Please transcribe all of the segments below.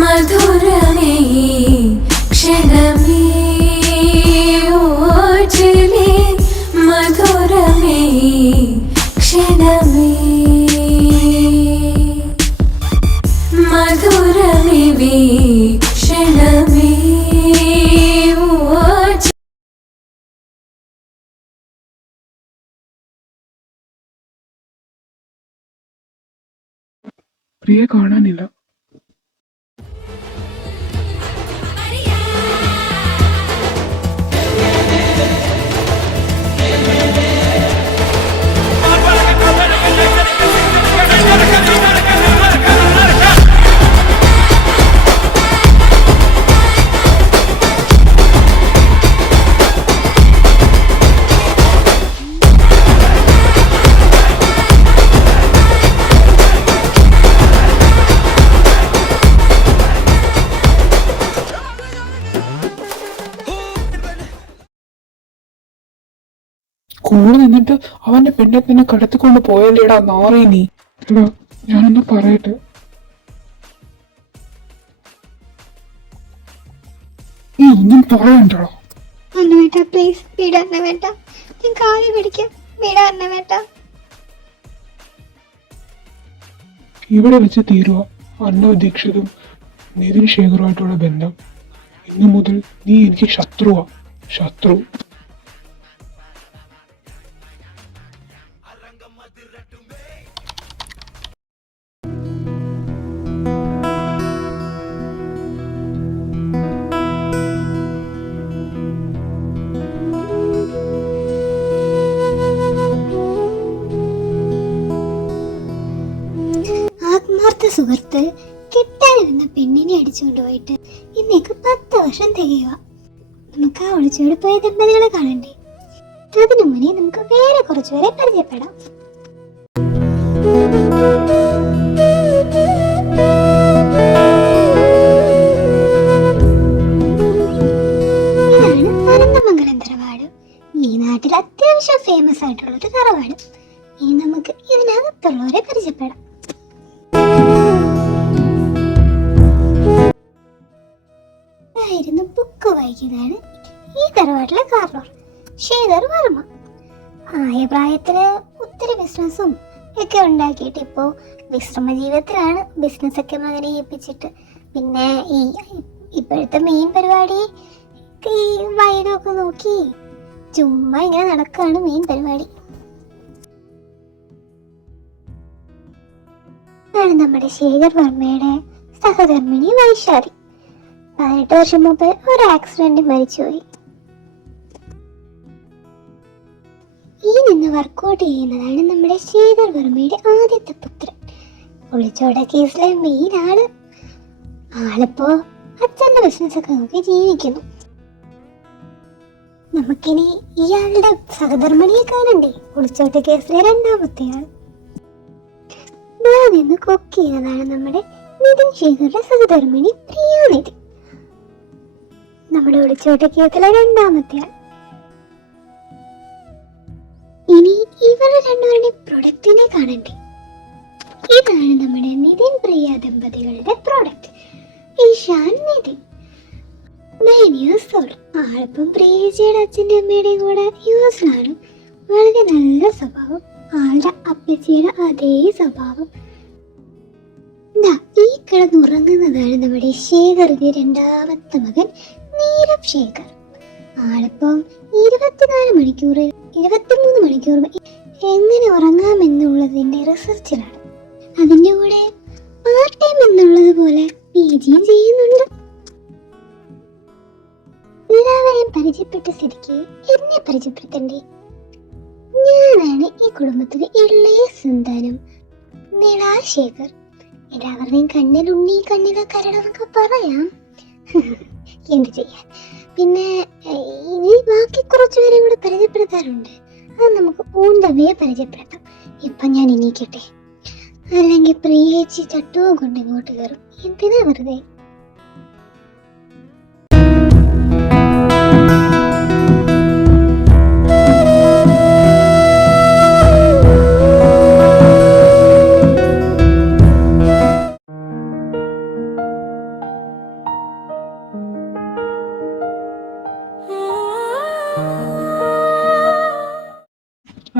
മധുരമേ ക്ഷണമേ ഓജലേ മധുരമേ ക്ഷണമേ മധുരമേ ക്ഷണമേ പ്രിയെ കാണാനില്ല. കൂടെ നിന്നിട്ട് അവന്റെ പെണ്ണെ തന്നെ കടത്തിക്കൊണ്ട് പോയല്ലേടാ നാറി നീ. ഞാനൊന്ന് പറയട്ടെ, നീ ഒന്നും പറയണ്ടോ? ഇവിടെ വെച്ച് തീരുവ അന്ന ദീക്ഷിതും നിതിൻ ശേഖറുമായിട്ടുള്ള ബന്ധം. ഇന്നു മുതൽ നീ എനിക്ക് ശത്രുവാ, ശത്രു. സുഹൃത്ത് കിട്ടാനിരുന്ന പെണ്ണിനെ അടിച്ചുകൊണ്ട് പോയിട്ട് ഇന്നേക്ക് 10 വർഷം തികയുക. നമുക്ക് ആ ഒളിച്ചോടി പോയ ദമ്പതികളെ കാണണ്ടേ? അതിനു മുന്നേ നമുക്ക് വേറെ കുറച്ചുപേരെ പരിചയപ്പെടാം. ഇതാണ് അനന്തമംഗലം തറവാട്. ഈ നാട്ടിൽ അത്യാവശ്യം ഫേമസ് ആയിട്ടുള്ള ഒരു തറവാട്. ഇനി നമുക്ക് ഇതിനകത്തുള്ളവരെ പരിചയപ്പെടാം. ബുക്ക് വായിക്കുന്നതാണ് ഈ തറവാട്ടിലെ കാർണർ ശേഖർ വർമ്മ. ആയ പ്രായത്തില് ഒത്തിരി ബിസിനസ്സും ഒക്കെ ഉണ്ടാക്കിയിട്ട് ഇപ്പോ വിശ്രമ ജീവിതത്തിലാണ്. ബിസിനസ്സൊക്കെ മകനെ ഏൽപ്പിച്ചിട്ട് പിന്നെ ഈ ഇപ്പോഴത്തെ മെയിൻ പരിപാടി ഈ വയലൊക്കെ നോക്കി ചുമ്മാ ഇങ്ങനെ നടക്കുകയാണ് മെയിൻ പരിപാടി. ആണ് നമ്മുടെ ശേഖർ വർമ്മയുടെ സഹധർമ്മിണി വൈശാലി. 18 വർഷം മുമ്പ് ഒരു ആക്സിഡന്റ് മരിച്ചുപോയി. ഈ നിന്ന് വർക്കൗട്ട് ചെയ്യുന്നതാണ് നമ്മുടെ ശേഖർ വർമ്മയുടെ ആദ്യത്തെ പുത്രൻ. ഒളിച്ചോട കേസിലെ മെയിൻ ആളിപ്പോ അച്ഛന്റെ ബിസിനസ് ഒക്കെ നോക്കി ജീവിക്കുന്നു. നമുക്കിനി ഇയാളുടെ സഹധർമ്മിണിയെ കാണണ്ടേ? ഒളിച്ചോട്ട കേസിലെ രണ്ടാമത്തെ ആൾ നിന്ന് കുക്ക് ചെയ്യുന്നതാണ് നമ്മുടെ നിതിൻ ശേഖറിന്റെ സഹധർമ്മിണി പ്രിയാനിധി. നമ്മുടെ ഒളിച്ചോട്ട കേസിലെ രണ്ടാമത്തെ ആൾ. ഇനി ഇവരുടെ രണ്ടുപേരുടെ പ്രൊഡക്റ്റിനെ കാണണ്ടേ? ഇതാണ് നമ്മുടെ നിതിൻ പ്രിയ ദമ്പതികളുടെ product. Ishan Nitin 9 years old. ആളിപ്പം പ്രിയജിയുടെ അച്ഛൻ്റെ അമ്മയുടെയും കൂടെ യുഎസിലാണ്. വളരെ നല്ല സ്വഭാവം. ആളുടെ അപ്പച്ചിയുടെ അതേ സ്വഭാവം. ഈ കിടന്നുറങ്ങുന്നതാണ് നമ്മുടെ ശേഖറിന്റെ രണ്ടാമത്തെ മകൻ നീരവ് ശേഖർ. ആളിപ്പം 23 മണിക്കൂർ എങ്ങനെ ഉറങ്ങാമെന്നുള്ളതിന്റെ റിസർച്ചിലാണ്. അതിൻ്റെ കൂടെ പാർട്ട് ടൈം എന്നുള്ളത് പോലെ PGയും ചെയ്യുന്നുണ്ട്. എല്ലാവരെയും പരിചയപ്പെട്ട സ്ഥിതിക്ക് എന്നെ പരിചയപ്പെടുത്തണ്ടേ? ഞാനാണ് ഈ കുടുംബത്തിലെ ഇളയ സന്താനം നിളാശേഖർ. എല്ലാവരുടെയും കണ്ണിൽ ഉണ്ണി കണ്ണിക കരടൊക്കെ പറയാം. എന്ത് ചെയ്യാൻ. പിന്നെ ഇനി ബാക്കി കുറച്ചുപേരെയും കൂടെ പരിചയപ്പെടുത്താറുണ്ട്. അത് നമുക്ക് ഊണ്ടവേ പരിചയപ്പെടുത്താം. ഇപ്പൊ ഞാൻ എണീക്കട്ടെ, അല്ലെങ്കിൽ പ്രിയേച്ചി ചട്ടുവും കൊണ്ട് ഇങ്ങോട്ട് കയറും. എന്തിനാ വെറുതെ?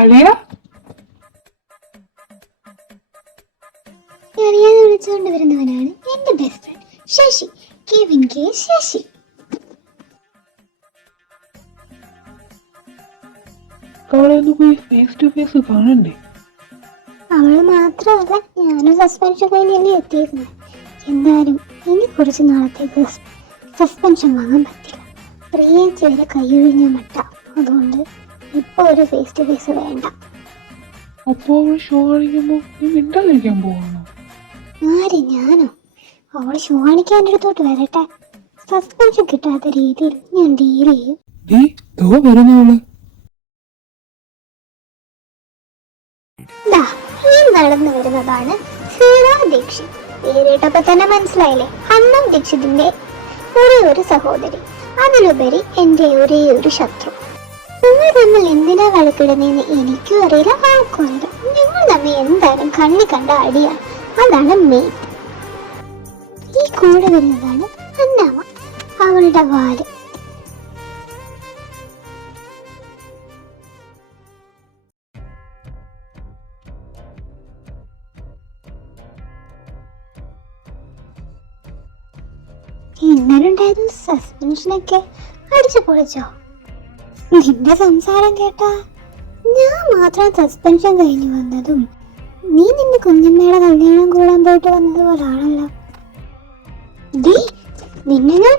അളിയ അറിയാതെ വിളിച്ചുകൊണ്ട് വരുന്നവനാണ് എന്റെ best friend Sasi, Kevin K Sasi. അവളൊന്ന് പോയി ഫേസ് ടു ഫേസ് കാണണ്ടേ? അവള് മാത്രമല്ല, ഞാനും സസ്പെൻഷൻ കഴിഞ്ഞല്ലേ എത്തിയിരുന്നത്. എന്തായാലും ഇനി കുറച്ച് നാളത്തേക്ക് സസ്പെൻഷൻ വാങ്ങാൻ പറ്റില്ല. പ്രിയേച്ചി വരെ കൈയൊഴിഞ്ഞ മട്ട. അതുകൊണ്ട് ഇപ്പൊ ഒരു ഫേസ് ടു ഫേസ് വേണ്ട. അപ്പൊ അവള് ഷോ കാണിക്കുമ്പോ നീ മിണ്ടാതിരിക്കാൻ പോവാണോ? ആര്, ഞാനോ? അവള് ഷോ കാണിക്കാൻ എൻ്റെ അടുത്തോട്ട് വരട്ടെ. സസ്പെൻഷൻ കിട്ടാത്ത രീതിയിൽ ഞാൻ ഡീൽ ചെയ്യും. വരുന്നവള് ഈ നടന്നു വരുന്നതാണ് സീറ ദീക്ഷിത്. പേരിട്ടപ്പോ തന്നെ മനസ്സിലായില്ലേ, അന്നം ദീക്ഷിതിന്റെ ഒരേ ഒരു സഹോദരി, അതിലുപരി എന്റെ ഒരേ ഒരു ശത്രു. നിങ്ങൾ തമ്മിൽ എന്തിനാ വഴക്കിടുന്നതെന്ന് എനിക്കും അറിയില്ല, ആർക്കും അറിയില്ല. ഞങ്ങൾ തമ്മിൽ എന്തായാലും കണ്ണി കണ്ട അടിയാണ്. അതാണ് മെയിൻ. ഈ കൂടെ വരുന്നതാണ് അന്നാമ, അവളുടെ വാല്. എങ്ങനെയുണ്ടായിരുന്നു സസ്പെൻഷനൊക്കെ? അടിച്ചു പൊളിച്ചോ? നിന്റെ സംസാരം കേട്ടാ ഞാൻ മാത്രം സസ്പെൻഷൻ കഴിഞ്ഞു വന്നതും നീ നിന്റെ കുഞ്ഞമ്മയുടെ കല്യാണം കൂടാൻ പോയിട്ട് വന്നതുപോലാണല്ലോ. നിന്നെ ഞാൻ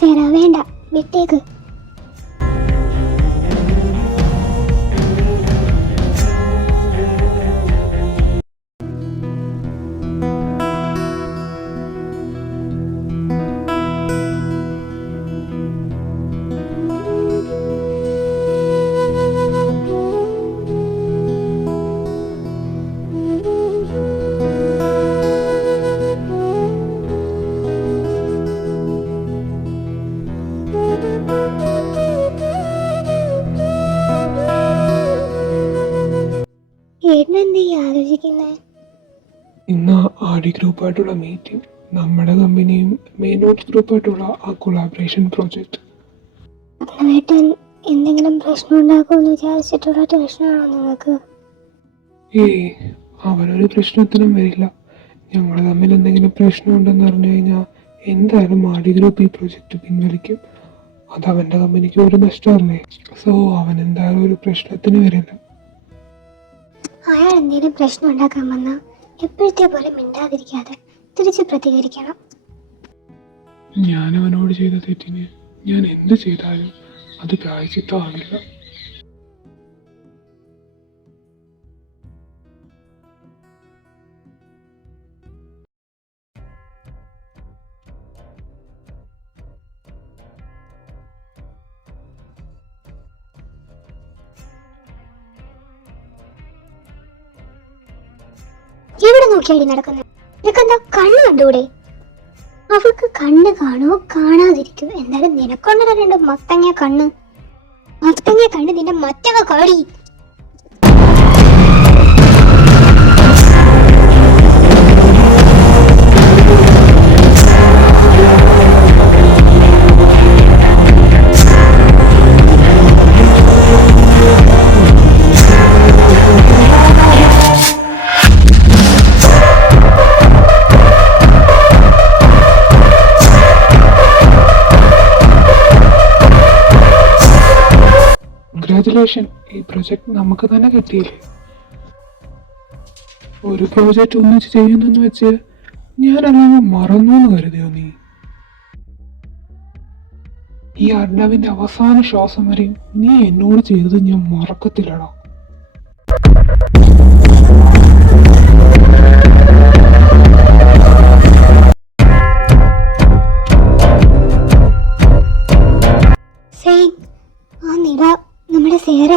സേര വേണ്ട, വിട്ടേക്ക്. ഇന്ന് ആഡി ഗ്രൂപ്പായിട്ടുള്ള മീറ്റിംഗ്, നമ്മുടെ കമ്പനിയും മെയിനോട്ട് ഗ്രൂപ്പായിട്ടുള്ള ആ കൊളാബറേഷൻ പ്രോജക്റ്റ്. എന്തെങ്കിലും പ്രശ്നം ഉണ്ടാക്കുമെന്ന് വിചാരിച്ചിട്ടുള്ള ടെൻഷനാണോ നിങ്ങൾക്ക്? അവനൊരു പ്രശ്നത്തിനും വരില്ല. ഞങ്ങൾ തമ്മിൽ എന്തെങ്കിലും പ്രശ്നം ഉണ്ടെന്ന് പറഞ്ഞു കഴിഞ്ഞാൽ എന്തായാലും ആഡി ഗ്രൂപ്പ് ഈ പ്രോജക്റ്റ് പിൻവലിക്കും. അത് അവന്റെ കമ്പനിക്ക് ഒരു നഷ്ടമല്ലേ. സോ അവൻ എന്തായാലും ഒരു പ്രശ്നത്തിന് വരില്ല. അയാൾ എന്തെങ്കിലും പ്രശ്നം ഉണ്ടാക്കാൻ വന്നാൽ എപ്പോഴത്തെ പോലെ മിണ്ടാതിരിക്കാതെ തിരിച്ച് പ്രതികരിക്കണം. ഞാൻ അവനോട് ചെയ്ത തെറ്റിന് ഞാൻ എന്ത് ചെയ്താലും അത് പ്രായശ്ചിത്തമാകില്ല. ഇവിടെ നോക്കിയാടി നടക്കുന്നത്. നിനക്കെന്താ കണ്ണ് കണ്ടുകൂടെ? അവൾക്ക് കണ്ണ് കാണുമോ കാണാതിരിക്കും, എന്തായാലും നിനക്കൊണ്ടല്ലോ രണ്ട് മത്തങ്ങ കണ്ണ്. മത്തങ്ങ കണ്ണ് നിന്റെ മറ്റവ കാടി. കൺഗ്രാജുലേഷൻ, ഈ പ്രൊജക്ട് നമുക്ക് തന്നെ കിട്ടിയില്ലേ. ഒരു പ്രോജക്റ്റ് ഒന്നിച്ച് ചെയ്യുന്നെന്ന് വെച്ച് ഞാനെല്ലാം മറന്നു എന്ന് കരുതിയോ നീ? ഈ അർണവിന്റെ അവസാന ശ്വാസം വരെയും നീ എന്നോട് ചെയ്തത് ഞാൻ മറക്കത്തില്ലടാ. ആ നില നമ്മുടെ സേര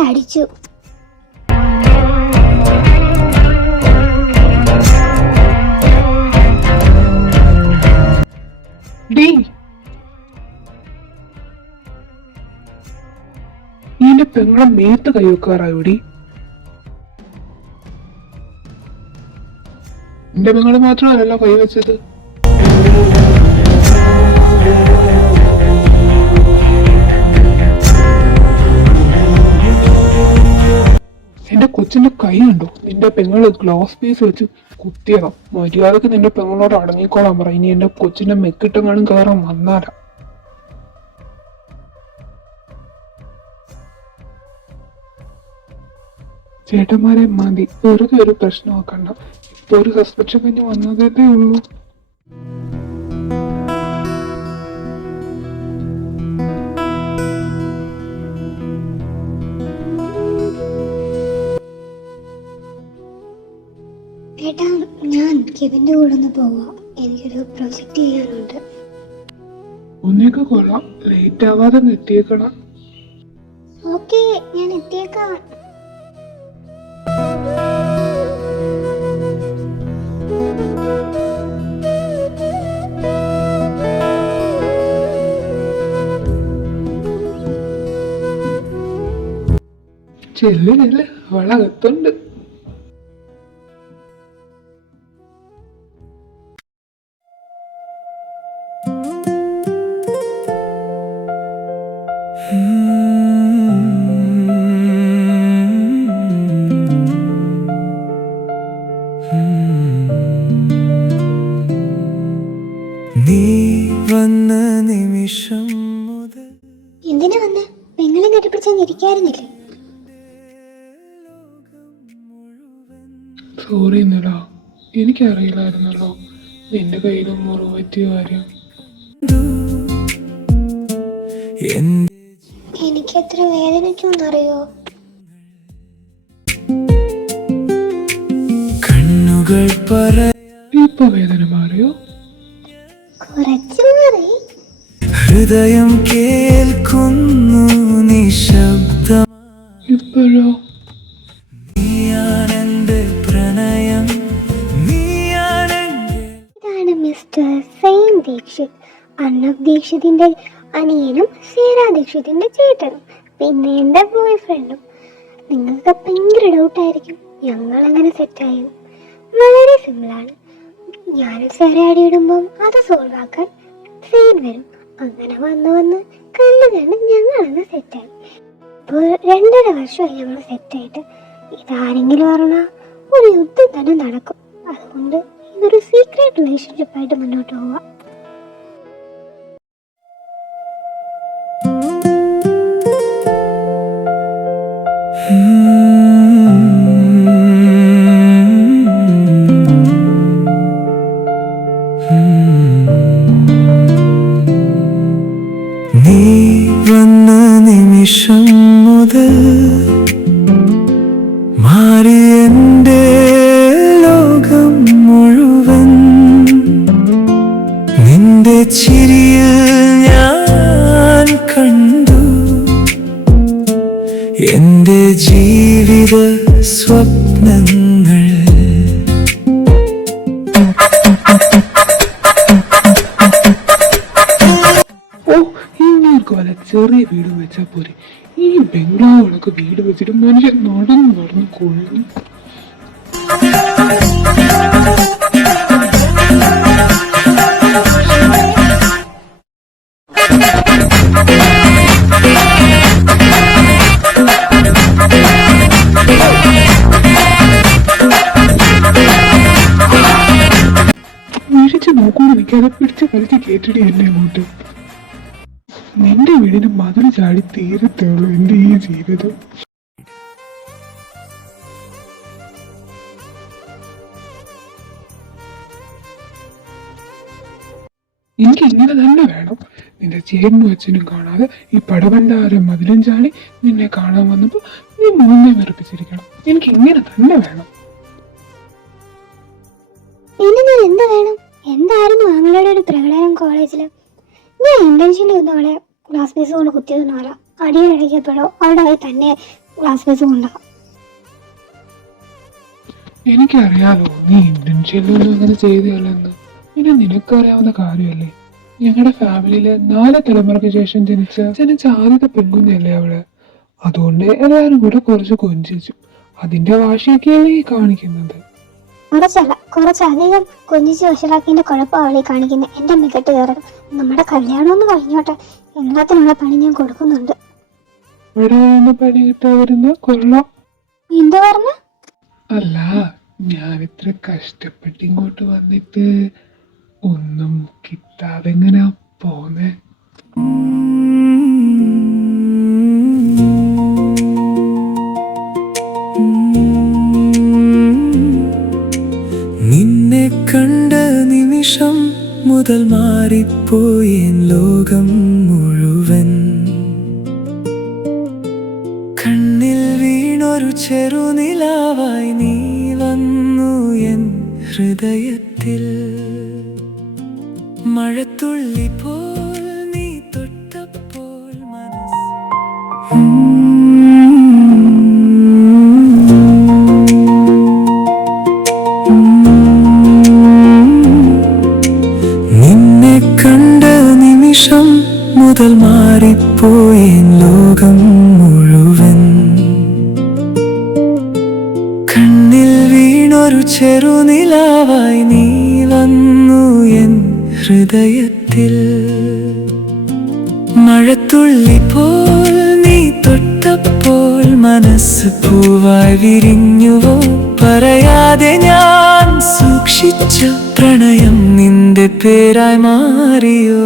പെങ്ങളെ മേത്ത് കൈവെക്കാറായോടി. എന്റെ പെങ്ങള് മാത്രമല്ലല്ലോ കൈവച്ചത്. എന്റെ കൊച്ചിന്റെ കൈ കണ്ടോ? നിന്റെ പെങ്ങള് ഗ്ലാസ് പീസ് വെച്ച് കുത്തിയതാ. മര്യാദക്ക് നിന്റെ പെങ്ങളോട് അടങ്ങിക്കോളാൻ പറ. ഇനി എന്റെ കൊച്ചിന്റെ മെക്കിട്ടെങ്ങാനും കയറാൻ വന്നാലാ. ചേട്ടന്മാരെ മതി, വെറുതെ ഒരു പ്രശ്നമാക്കണ്ട. ഇപ്പൊ ഒരു സസ്പെൻഷൻ കഴിഞ്ഞ് വന്നതേ ഉള്ളൂ. ഏട്ടാ, ഞാൻ കെവിന്റെ കൂടെ ഒന്ന് പോവാ. എനിക്കൊരു പ്രൊജക്റ്റ് ചെയ്യാനുണ്ട്. ഒന്നേക്ക് കൊള്ളാം, ലേറ്റ് ആവാതെ എത്തിയേക്കണം. ഓക്കെ, ഞാൻ എത്തിയേക്കാം. ചെല്ലില്ല, അവളകത്തുണ്ട്. നീ വന്ന നിമിഷം മുതൽ. എന്തിനാ വന്നേ? പെങ്ങളെ കെട്ടിപ്പിടിച്ചാൽ ഇരിക്കായിരുന്നില്ലേ? സോറി എന്നടാ, എനിക്കറിയില്ലായിരുന്നല്ലോ നിന്റെ കയ്യിലും മുറിവ് പറ്റിയ കാര്യം. എനിക്ക് എത്ര വേദനിക്കുമെന്നറിയോ? കണ്ണുകൾ ഇപ്പൊ വേദന മാറിയോ? കുറച്ചു മാറി. ഹൃദയം കേൾക്കുന്നു നിശബ്ദം. ഇപ്പോഴോ? നീയാണെന്റെ പ്രണയം, നീയാണെന്റെ. ഇതാണ് മിസ്റ്റർ സെയിം ദീക്ഷിത്, അർണബ് ദീക്ഷിതിന്റെ അനിയനും സീറ ദീക്ഷിതിന്റെ ചേട്ടനും, പിന്നെ എന്റെ ബോയ് ഫ്രണ്ടും. നിങ്ങൾക്ക് ഭയങ്കര ഡൗട്ടായിരിക്കും ഞങ്ങൾ എങ്ങനെ സെറ്റായും. വളരെ സിമ്പിളാണ്. ഞാനും സീറ അടിയിടുമ്പം അത് സോൾവ് ആക്കാൻ സെയിൻ വരും. അങ്ങനെ വന്ന് വന്ന് കണ്ട് ഞങ്ങളങ്ങ് സെറ്റായി. ഇപ്പോൾ 2.5 വർഷമായി ഞങ്ങൾ സെറ്റായിട്ട്. ഇതാരെങ്കിലും പറഞ്ഞാൽ ഒരു യുദ്ധം തന്നെ നടക്കും. അതുകൊണ്ട് ഇതൊരു സീക്രട്ട് റിലേഷൻഷിപ്പായിട്ട് മുന്നോട്ട് പോവാം. നീ വന്ന നിമിഷം മുതൽ മാറി എൻ്റെ ലോകം മുഴുവൻ. നിന്റെ ചിരിയിൽ ഞാൻ കണ്ടു എൻ്റെ ജീവിത സ്വപ്നങ്ങൾ. ഓ, ഇങ്ങേർക്ക് വല്ല ചെറിയ വീട് വെച്ചാൽ പോരെ. ഈ ബംഗ്ലാവുകളൊക്കെ വീട് വെച്ചിട്ട് മനുഷ്യൻ നടന്ന് കൊള്ളു. വീഴിച്ച് നോക്കൂടെ നിൽക്കാതെ പിടിച്ച് കളിച്ച് കേട്ടിടി എന്നെ അങ്ങോട്ട്. നിന്റെ വീടിന് മതിൽ ചാടി തീരത്തേ ഉള്ളൂ എന്റെ ഈ ജീവിതം. എനിക്ക് ഇങ്ങനെ തന്നെ വേണം. നിന്റെ ചേട്ടനും അച്ഛനും കാണാതെ ഈ പടവണ്ടാരം മതിലും ചാടി നിന്നെ കാണാൻ വന്നപ്പോ നീ മൂന്നേ വെറുപ്പിച്ചിരിക്കണം. എനിക്ക് ഇങ്ങനെ തന്നെ വേണം. ഇനി ഞാൻ എന്ത് വേണം? എന്തായിരുന്നു ആങ്ങളുടെ ഒരു പ്രകടനം കോളേജിൽ? ഞാൻ ഇന്റൻഷനിൽ ഒന്നും അവളെ ഗ്ലാസ് പീസ് കൊണ്ട് കുത്തിയതൊന്നുമല്ല. അടിയടയ്ക്കപ്പെടോ അവളുടെ കയ്യിൽ തന്നെ ഗ്ലാസ് പീസ് കൊണ്ടാകാം. എനിക്കറിയാലോ നീ ഇന്റൻഷ്യലൊന്നും അങ്ങനെ ചെയ്തല്ലെന്ന്. പിന്നെ നിനക്കറിയാവുന്ന കാര്യമല്ലേ, ഞങ്ങളുടെ ഫാമിലിയിലെ 4 തലമുറയ്ക്ക് ശേഷം ജനിച്ച ആദ്യത്തെ പെൺകുഞ്ഞല്ലേ അവള്. അതുകൊണ്ട് എല്ലാവരും കൂടെ കുറച്ച് കൊഞ്ചിച്ചു. അതിന്റെ വാശിയൊക്കെയല്ലേ ഈ കാണിക്കുന്നത്. കുറച്ചല്ല, കുറച്ചധികം കൊഞ്ചിച്ച് വഷളാക്കിന്റെ കുഴപ്പം അവളെ കാണിക്കുന്നത്. എന്റെ മികട്ട് കയറണം. നമ്മുടെ കല്യാണം ഒന്ന് കഴിഞ്ഞോട്ടെ, എല്ലാത്തിനുള്ള പണി ഞാൻ കൊടുക്കുന്നുണ്ട്. ഇവിടെ പണി കിട്ടാ വരുന്ന കൊള്ളാം. എന്ത് പറഞ്ഞ? അല്ല, ഞാൻ ഇത്ര കഷ്ടപ്പെട്ട് ഇങ്ങോട്ട് വന്നിട്ട് ഒന്നും കിട്ടാതെ എങ്ങനെയാ പോന്നെ? നിന്നെ കണ്ട നിമിഷം മുതൽ മാറിപ്പോയി ലോകം മുഴുവൻ. കണ്ണിൽ വീണൊരു ചെറുനിലാവായി നീ വന്നു എൻ ഹൃദയത്തിൽ. മഴത്തുള്ളി പോൽ നീ തൊട്ടപ്പോൾ മനസ്സ് നിന്നെ കണ്ട നിമിഷം മുതൽ മാറിപ്പോയി ലോകം മുഴുവൻ. കണ്ണിൽ വീണൊരു ചെറുനിലാവായി നീ വന്നു എൻ ഹൃദയത്തിൽ. മഴത്തുള്ളി പോൽ നീ തൊട്ടപ്പോൾ മനസ്സ് പൂവായി വിരിഞ്ഞുവോ? പറയാതെ ഞാൻ സൂക്ഷിച്ച പ്രണയം നിന്റെ പേരായി മാറിയോ?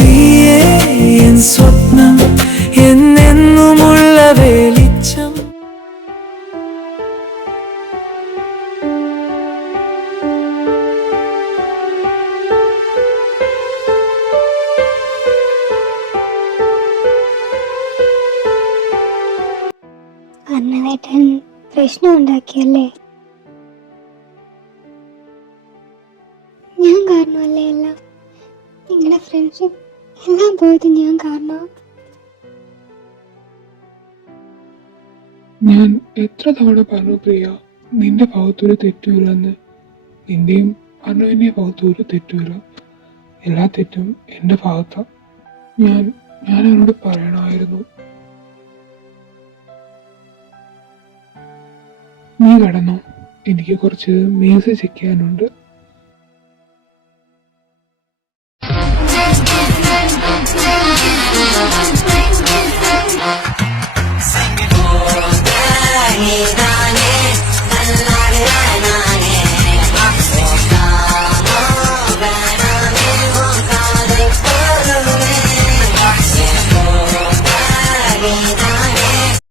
നീയേ എൻ സ്വപ്നം, എന്നെന്നുമുള്ള വെളിച്ചം. അന്നവേട്ടൻ പ്രശ്നം ഉണ്ടാക്കിയല്ലേ? ഞാൻ കാരണമല്ലേ എല്ലാം? നിങ്ങളുടെ ഫ്രണ്ട്ഷിപ്പ് എല്ലാം പോയത് ഞാൻ കാരണം. ഞാൻ എത്ര തവണ പറഞ്ഞു പ്രിയ, നിന്റെ ഭാഗത്തൊരു തെറ്റുമില്ലെന്ന്. നിന്റെയും അണ്ണുവിന്റെ ഭാഗത്തൊരു തെറ്റുമില്ല. എല്ലാ തെറ്റും എന്റെ ഭാഗത്താ. ഞാൻ അവനോട് പറയണമായിരുന്നു. നീ കടന്നോ, എനിക്ക് കുറച്ച് മെസ്സേജ് ചെയ്യാനുണ്ട്.